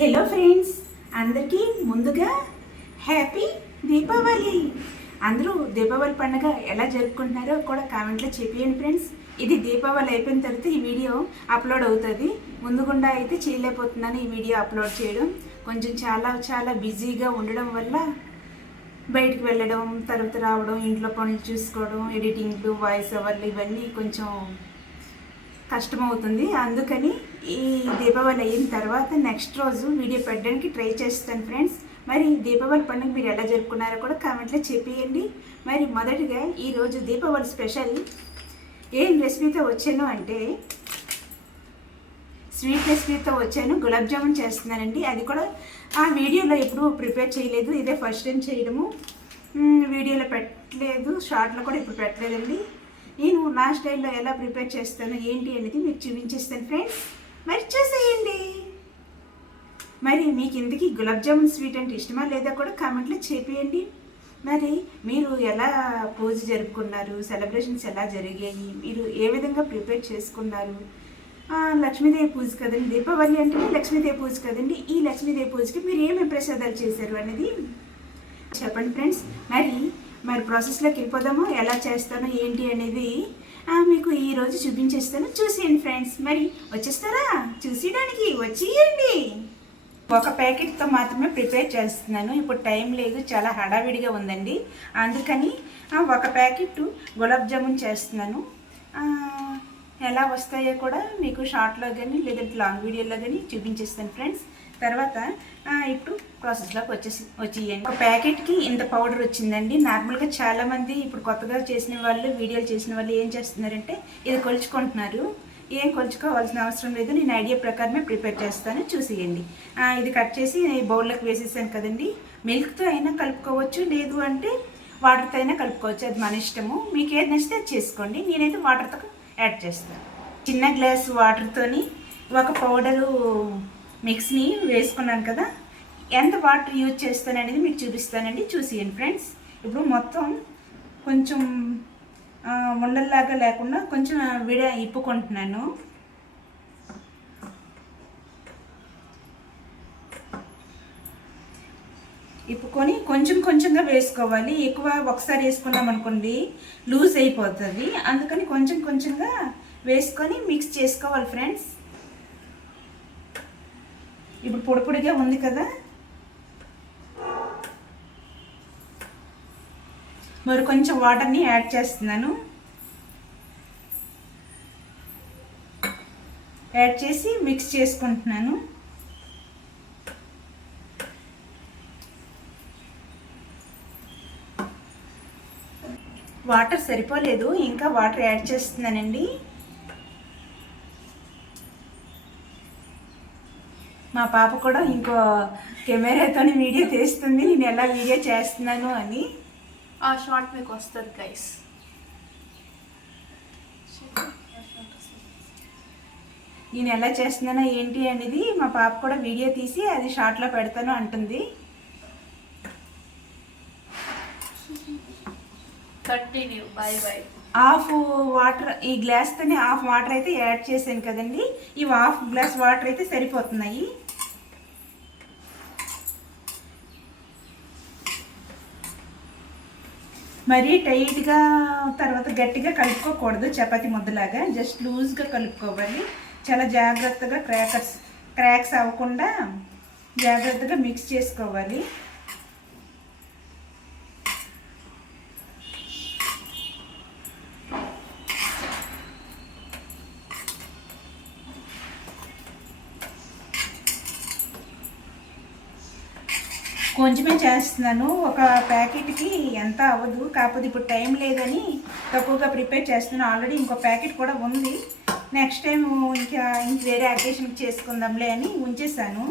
Hello friends అందరికీ ముందుగా happy Deepavali. అందరూ దీపావళి పండుగ ఎలా జరుపుకుంటున్నారో కూడా కామెంట్లో చెప్పేయండి ఫ్రెండ్స్. ఇది దీపావళి అయిపోయిన తర్వాత ఈ వీడియో అప్లోడ్ అవుతుంది. ముందుగుండా అయితే చేయలేకపోతున్నాను ఈ వీడియో అప్లోడ్ చేయడం. కొంచెం చాలా చాలా బిజీగా ఉండడం వల్ల బయటికి వెళ్ళడం తర్వాత రావడం ఇంట్లో పనులు చూసుకోవడం ఎడిటింగ్లు వాయిస్ ఓవర్లు ఇవన్నీ కొంచెం కష్టమవుతుంది. అందుకని ఈ దీపావళి అయిన తర్వాత నెక్స్ట్ రోజు వీడియో పెట్టడానికి ట్రై చేస్తాను ఫ్రెండ్స్. మరి దీపావళి పండుగ మీరు ఎలా జరుపుకున్నారో కూడా కామెంట్లో చెప్పేయండి. మరి మొదటిగా ఈరోజు దీపావళి స్పెషల్ ఏం రెసిపీతో వచ్చాను అంటే స్వీట్ రెసిపీతో వచ్చాను. గులాబ్ జామున్ చేస్తున్నానండి. అది కూడా ఆ వీడియోలో ఎప్పుడు ప్రిపేర్ చేయలేదు. ఇదే ఫస్ట్ టైం చేయడము. వీడియోలో పెట్టలేదు. షార్ట్లో కూడా ఇప్పుడు పెట్టలేదండి. నేను నా స్టైల్లో ఎలా ప్రిపేర్ చేస్తాను ఏంటి అనేది మీకు చూపించేస్తాను ఫ్రెండ్స్. మరి చూసేయండి. మరి మీకు ఇందుకు గులాబ్ జామున్ స్వీట్ అంటే ఇష్టమా లేదా కూడా కామెంట్లో చెప్పేయండి. మరి మీరు ఎలా పూజ జరుపుకున్నారు సెలబ్రేషన్స్ ఎలా జరిగాయి మీరు ఏ విధంగా ప్రిపేర్ చేసుకున్నారు? లక్ష్మీదేవి పూజ కదండి దీపావళి అంటే లక్ష్మీదేవి పూజ కదండి. ఈ లక్ష్మీదేవి పూజకి మీరు ఏమేమి ప్రసాదాలు చేశారు అనేది చెప్పండి ఫ్రెండ్స్. మరి మరి ప్రాసెస్లోకి వెళ్ళిపోదాము? ఎలా చేస్తాను ఏంటి అనేది మీకు ఈరోజు చూపించేస్తాను. చూసేయండి ఫ్రెండ్స్ మరి వచ్చేస్తారా? చూసేయడానికి వచ్చేయండి. ఒక ప్యాకెట్తో మాత్రమే ప్రిపేర్ చేస్తున్నాను. ఇప్పుడు టైం లేదు చాలా హడావిడిగా ఉందండి. అందుకని ఒక ప్యాకెట్ గులాబ్ జామున్ చేస్తున్నాను. ఎలా వస్తాయో కూడా మీకు షార్ట్లో కానీ లేదంటే లాంగ్ వీడియోలో కానీ చూపించేస్తాను ఫ్రెండ్స్ తర్వాత ఇప్పుడు ప్రాసెస్లోకి వచ్చేసి వచ్చేయండి. ఒక ప్యాకెట్కి ఇంత పౌడర్ వచ్చిందండి. నార్మల్గా చాలామంది ఇప్పుడు కొత్తగా చేసిన వాళ్ళు వీడియోలు చేసిన వాళ్ళు ఏం చేస్తున్నారంటే ఇది కొలుచుకుంటున్నారు. ఏం కొలుచుకోవాల్సిన అవసరం లేదు. నేను ఐడియా ప్రకారమే ప్రిపేర్ చేస్తాను. చూసేయండి. ఇది కట్ చేసి బౌల్లోకి వేసేసాను కదండి. మిల్క్తో అయినా కలుపుకోవచ్చు. లేదు అంటే వాటర్తో అయినా కలుపుకోవచ్చు. అది మన ఇష్టము. మీకు ఏది నచ్చితే అది చేసుకోండి. నేనైతే వాటర్తో యాడ్ చేస్తాను. చిన్న గ్లాస్ వాటర్తోని ఒక పౌడరు మిక్స్ని వేసుకున్నాను కదా ఎంత వాటర్ యూజ్ చేస్తాను అనేది మీకు చూపిస్తానండి చూసియండి ఫ్రెండ్స్. ఇప్పుడు మొత్తం కొంచెం ఉండల్లాగా లేకుండా కొంచెం విడ ఇప్పుకుంటున్నాను. ఇప్పుకొని కొంచెం కొంచెంగా వేసుకోవాలి. ఎక్కువ ఒకసారి వేసుకున్నాం అనుకోండి లూజ్ అయిపోతుంది. అందుకని కొంచెం కొంచెంగా వేసుకొని మిక్స్ చేసుకోవాలి ఫ్రెండ్స్. ఇప్పుడు పొడి పొడిగా ఉంది కదా? మరి కొంచెం వాటర్ని యాడ్ చేస్తున్నాను. యాడ్ చేసి మిక్స్ చేసుకుంటున్నాను. వాటర్ సరిపోలేదు ఇంకా వాటర్ యాడ్ చేస్తున్నానండి. మా పాప కూడా ఇంకో కెమెరాతో వీడియో తీస్తుంది. నేను ఎలా వీడియో చేస్తున్నాను అని. ఆ షార్ట్ మీకు వస్తుంది గైస్ నేను ఎలా చేస్తున్నానో ఏంటి అనేది మా పాప కూడా వీడియో తీసి అది షార్ట్లో పెడతాను అంటుంది. హాఫ్ వాటర్ ఈ గ్లాస్తోనే హాఫ్ వాటర్ అయితే యాడ్ చేశాను కదండి. ఈ హాఫ్ గ్లాస్ వాటర్ అయితే సరిపోతున్నాయి. మరీ టైట్గా తర్వాత గట్టిగా కలుపుకోకూడదు చపాతి ముద్దలాగా. జస్ట్ లూజ్గా కలుపుకోవాలి. చాలా జాగ్రత్తగా క్రాకర్స్ క్రాక్స్ అవ్వకుండా జాగ్రత్తగా మిక్స్ చేసుకోవాలి. కొంచెమే చేస్తున్నాను. ఒక ప్యాకెట్కి ఎంత అవ్వదు కాకపోతే ఇప్పుడు టైం లేదని తక్కువగా ప్రిపేర్ చేస్తున్నాను. ఆల్రెడీ ఇంకో ప్యాకెట్ కూడా ఉంది. నెక్స్ట్ టైం ఇంకా ఇంక వేరే అకేషన్కి చేసుకుందాంలే అని ఉంచేసాను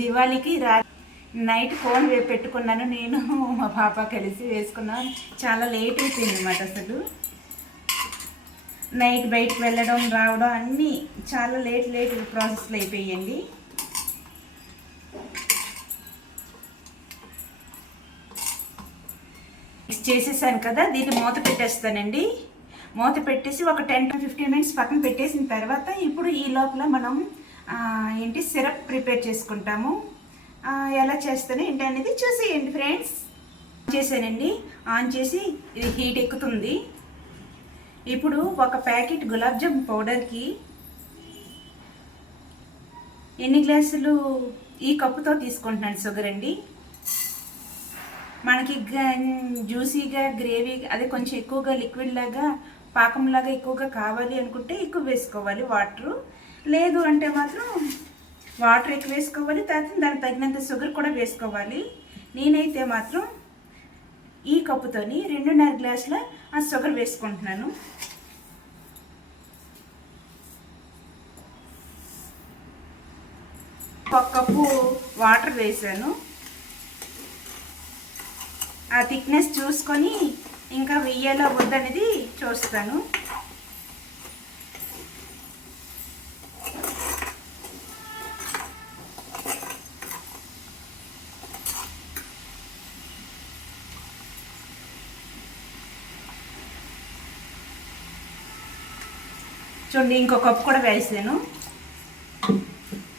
దివాళీకి రా నైట్ ఫోన్ పెట్టుకున్నాను. నేను మా పాప కలిసి వేసుకున్నాను చాలా లేట్ అయిపోయింది అనమాట అసలు. నైట్ బయటకు వెళ్ళడం రావడం అన్నీ చాలా లేట్ లేట్ ప్రాసెస్లు అయిపోయాయండి. చేసేసాను కదా దీన్ని మూత పెట్టేస్తానండి. మూత పెట్టేసి ఒక టెన్ టు ఫిఫ్టీన్ మినిట్స్ పక్కన పెట్టేసిన తర్వాత ఇప్పుడు ఈ లోపల మనం ఏంటి సిరప్ ప్రిపేర్ చేసుకుంటాము. ఎలా చేస్తాను ఏంటి అనేది చూసేయండి ఫ్రెండ్స్. చేశానండి. ఆన్ చేసి ఇది హీట్ ఎక్కుతుంది. ఇప్పుడు ఒక ప్యాకెట్ గులాబ్ జామ్ పౌడర్కి ఎన్ని గ్లాసులు ఈ కప్పుతో తీసుకుంటున్నాను షుగర్ అండి? మనకి గ- జ్యూసీగా గ్రేవీ అదే కొంచెం ఎక్కువగా లిక్విడ్ లాగా పాకంలాగా ఎక్కువగా కావాలి అనుకుంటే ఎక్కువ వేసుకోవాలి వాటరు. లేదు అంటే మాత్రం వాటర్ ఎక్కువ వేసుకోవాలి తర్వాత దానికి తగినంత షుగర్ కూడా వేసుకోవాలి. నేనైతే మాత్రం ఈ కప్పుతోని రెండున్నర గ్లాసుల ఆ షుగర్ వేసుకుంటున్నాను. ఒక కప్పు వాటర్ వేసాను. ఆ థిక్నెస్ చూసుకొని ఇంకా వెయ్యేలా వద్దనేది చూస్తాను. చూడండి ఇంకో కప్పు కూడా వేసాను.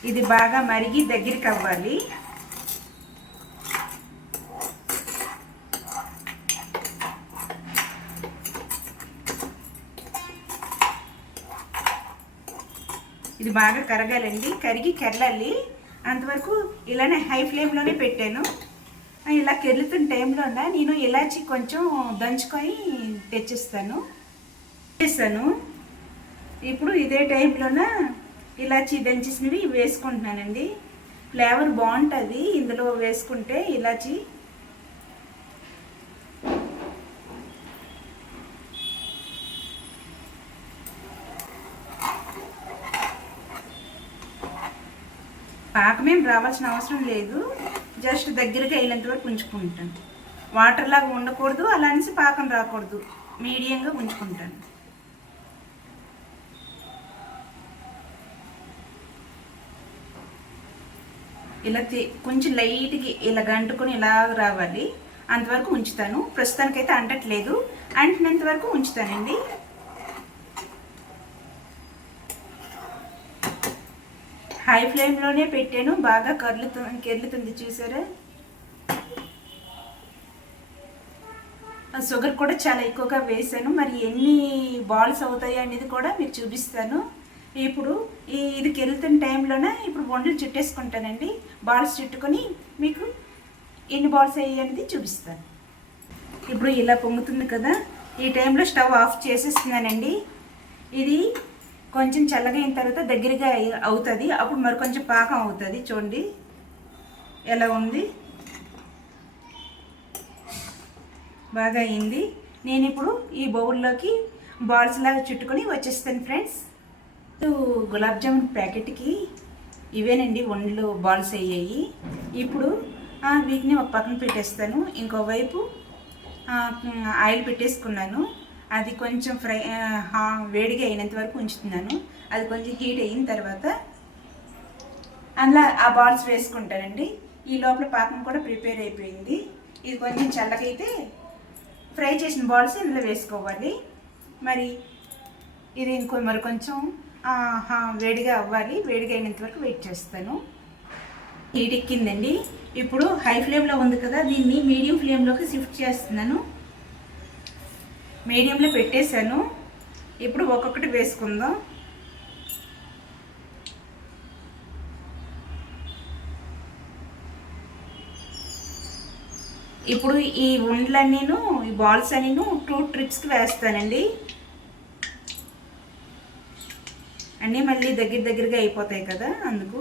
ఇది బాగా మరిగి దగ్గరికి అవ్వాలి. ఇది బాగా కరగాలండి. కరిగి కెరలాలి అంతవరకు ఇలానే హై ఫ్లేమ్లోనే పెట్టాను. ఇలా కెరులుతున్న టైంలోన నేను ఇలాచి కొంచెం దంచుకొని తెచ్చిస్తాను. చేస్తాను. ఇప్పుడు ఇదే టైంలోన ఇలాచి దంచేసినవి వేసుకుంటున్నానండి. ఫ్లేవర్ బాగుంటుంది. ఇందులో వేసుకుంటే ఇలాచి పాకమేం రావాల్సిన అవసరం లేదు. జస్ట్ దగ్గరగా అయినంత వరకు ఉంచుకుంటాను. వాటర్ లాగా ఉండకూడదు. అలా అనేసి పాకం రాకూడదు. మీడియంగా ఉంచుకుంటాను. ఇలా కొంచెం లైట్గా ఇలా గంటుకొని ఇలా రావాలి. అంతవరకు ఉంచుతాను. ప్రస్తుతానికైతే అంటట్లేదు. అంటినంత వరకు ఉంచుతానండి. హై ఫ్లేమ్లోనే పెట్టాను. బాగా కర్లుతుంది కెర్లుతుంది చూసారా? షుగర్ కూడా చాలా ఎక్కువగా వేసాను మరి ఎన్ని బాల్స్ అవుతాయి అనేది కూడా మీకు చూపిస్తాను. ఇప్పుడు ఈ ఇదికి వెళ్తున్న టైంలోనే ఇప్పుడు వండలు చుట్టేసుకుంటానండి. బాల్స్ చుట్టుకొని మీకు ఎన్ని బాల్స్ అయ్యాయి అనేది చూపిస్తాను. ఇప్పుడు ఇలా పొంగుతుంది కదా ఈ టైంలో స్టవ్ ఆఫ్ చేసేస్తున్నానండి. ఇది కొంచెం చల్లగా అయిన తర్వాత దగ్గరగా అవుతుంది. అప్పుడు మరి కొంచెం పాకం అవుతుంది. చూడండి. ఎలా ఉంది? బాగా అయింది. నేను ఇప్పుడు ఈ బౌల్లోకి బాల్స్ లాగా చుట్టుకొని వచ్చేస్తాను ఫ్రెండ్స్. గులాబ్ జామున్ ప్యాకెట్కి ఇవేనండి ఒండ్లు బాల్స్ అయ్యాయి. ఇప్పుడు వీటిని ఒక పక్కన పెట్టేస్తాను. ఇంకోవైపు ఆయిల్ పెట్టేసుకున్నాను. అది కొంచెం ఫ్రై వేడిగా అయినంత వరకు ఉంచుతున్నాను. అది కొంచెం హీట్ అయిన తర్వాత అందులో ఆ బాల్స్ వేసుకుంటానండి. ఈ లోపల పాకం కూడా ప్రిపేర్ అయిపోయింది. ఇది కొంచెం చల్లకైతే ఫ్రై చేసిన బాల్స్ ఇందులో వేసుకోవాలి. మరి ఇది ఇంకో మరి కొంచెం వేడిగా అవ్వాలి. వేడిగా అయినంత వరకు వెయిట్ చేస్తాను. హీట్ ఎక్కిందండి. ఇప్పుడు హై ఫ్లేమ్లో ఉంది కదా దీన్ని మీడియం ఫ్లేమ్లోకి షిఫ్ట్ చేస్తున్నాను. మీడియంలో పెట్టేశాను. ఇప్పుడు ఒక్కొక్కటి వేసుకుందాం. ఇప్పుడు ఈ ఉండలన్నీను ఈ బాల్స్ అన్నీను టూ ట్రిప్స్కి వేస్తానండి. అన్నీ మళ్ళీ దగ్గర దగ్గరగా అయిపోతాయి కదా అందుకు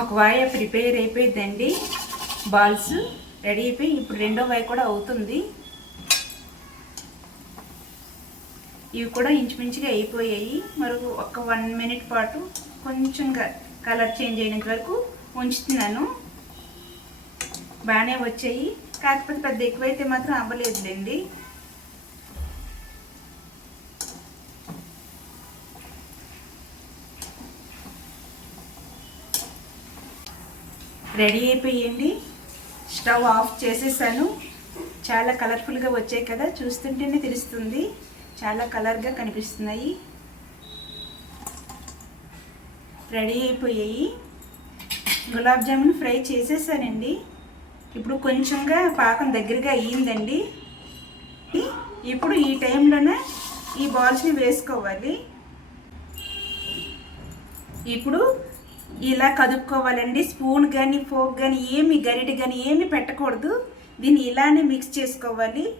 ఒక వాయ ప్రిపేర్ అయిపోయిందండి బాల్స్ రెడీ అయిపోయి ఇప్పుడు రెండో వాయి కూడా అవుతుంది. ఇవి కూడా ఇంచుమించుగా అయిపోయాయి. మరి ఒక వన్ మినిట్ పాటు కొంచెంగా కలర్ చేంజ్ అయినంత వరకు ఉంచుతున్నాను. బాగానే వచ్చాయి. కాకపోతే పెద్ద ఎక్కువైతే మాత్రం అవ్వలేదులేండి. రెడీ అయిపోయండి. స్టవ్ ఆఫ్ చేసేసాను. చాలా కలర్ఫుల్గా వచ్చాయి కదా చూస్తుంటేనే తెలుస్తుంది. చాలా కలర్గా కనిపిస్తున్నాయి. రెడీ అయిపోయాయి. గులాబ్ జామున్ ఫ్రై చేసేసానండి. ఇప్పుడు కొంచెంగా పాకం దగ్గరగా అయ్యిందండి. ఇప్పుడు ఈ టైంలోనే ఈ బాల్స్ని వేసుకోవాలి. ఇప్పుడు ఇలా కదుపుకోవాలండి. స్పూన్ కానీ ఫోక్ కానీ ఏమి గరిటె కానీ ఏమి పెట్టకూడదు. దీన్ని ఇలానే మిక్స్ చేసుకోవాలి.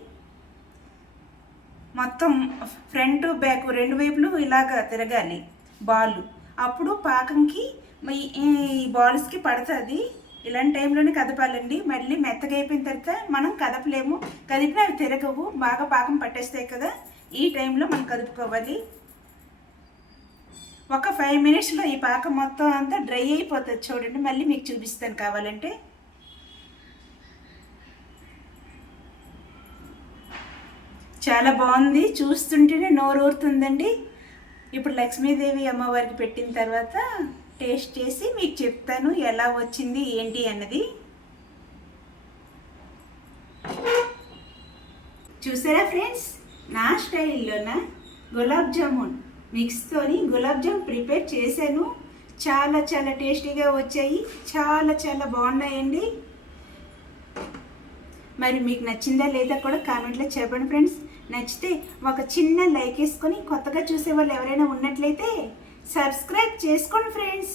మొత్తం ఫ్రంట్ బ్యాక్ రెండు వైపులు ఇలాగ తిరగాలి. బాల్. అప్పుడు పాకంకి ఈ- బాల్స్కి పడుతుంది. ఇలాంటి టైంలోనే కదపాలండి. మళ్ళీ మెత్తగా అయిపోయిన తర్వాత మనం కదపలేము. కదిపినా అవి తిరగవు. బాగా పాకం పట్టేస్తాయి కదా. ఈ టైంలో మనం కదుపుకోవాలి. ఒక ఫైవ్ మినిట్స్లో ఈ పాకం మొత్తం అంతా డ్రై అయిపోతుంది చూడండి. మళ్ళీ మీకు చూపిస్తాను కావాలంటే. చాలా బాగుంది. చూస్తుంటేనే నోరు ఊరుతుందండి. ఇప్పుడు లక్ష్మీదేవి అమ్మవారికి పెట్టిన తర్వాత టేస్ట్ చేసి మీకు చెప్తాను ఎలా వచ్చింది ఏంటి అన్నది. చూసారా ఫ్రెండ్స్? నా స్టైల్లోన? గులాబ్ జామున్. మిక్స్తోని గులాబ్ జామ్ ప్రిపేర్ చేశాను. చాలా చాలా టేస్టీగా వచ్చాయి. చాలా చాలా బాగున్నాయండి. మరి మీకు నచ్చిందా లేదా కూడా కామెంట్లో చెప్పండి ఫ్రెండ్స్. నచ్చితే ఒక చిన్న లైక్ వేసుకొని కొత్తగా చూసే వాళ్ళు ఎవరైనా ఉన్నట్లయితే సబ్స్క్రైబ్ చేసుకోండి ఫ్రెండ్స్.